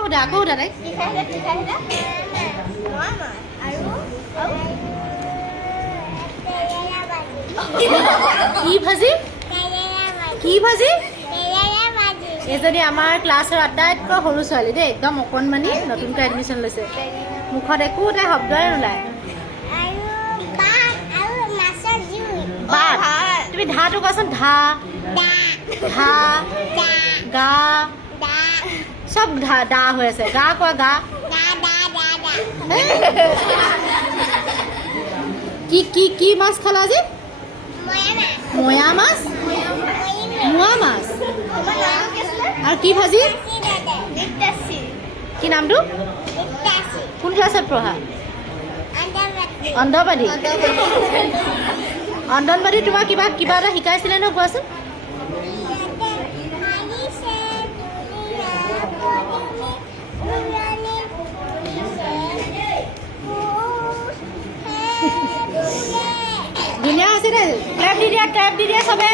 আকৌ দাদাই কি ভাজি কি ভাজি এজনী আমাৰ ক্লাছৰ আটাইতকৈ সৰু ছোৱালী দেই একদম অকণমানি নতুনকৈ এডমিশ্যন লৈছে মুখত একো এটা শব্দই নোলায় তুমি ধাটো কোৱাচোন ধা ধা গা সব দা হৈ আছে গা কোৱা গা কি কি কি মাছ খালা আজি ময়া মাছ মোৱা মাছ আৰু কি ভাজি কি নামটো কোন ক্লাছত পঢ়া অন্ধবাদী অংগনবাদী তোমাক কিবা কিবা এটা শিকাইছিলে ন কোৱাচোন ধুনীয়া আছে দে ক্লেপ দি দিয়া চবে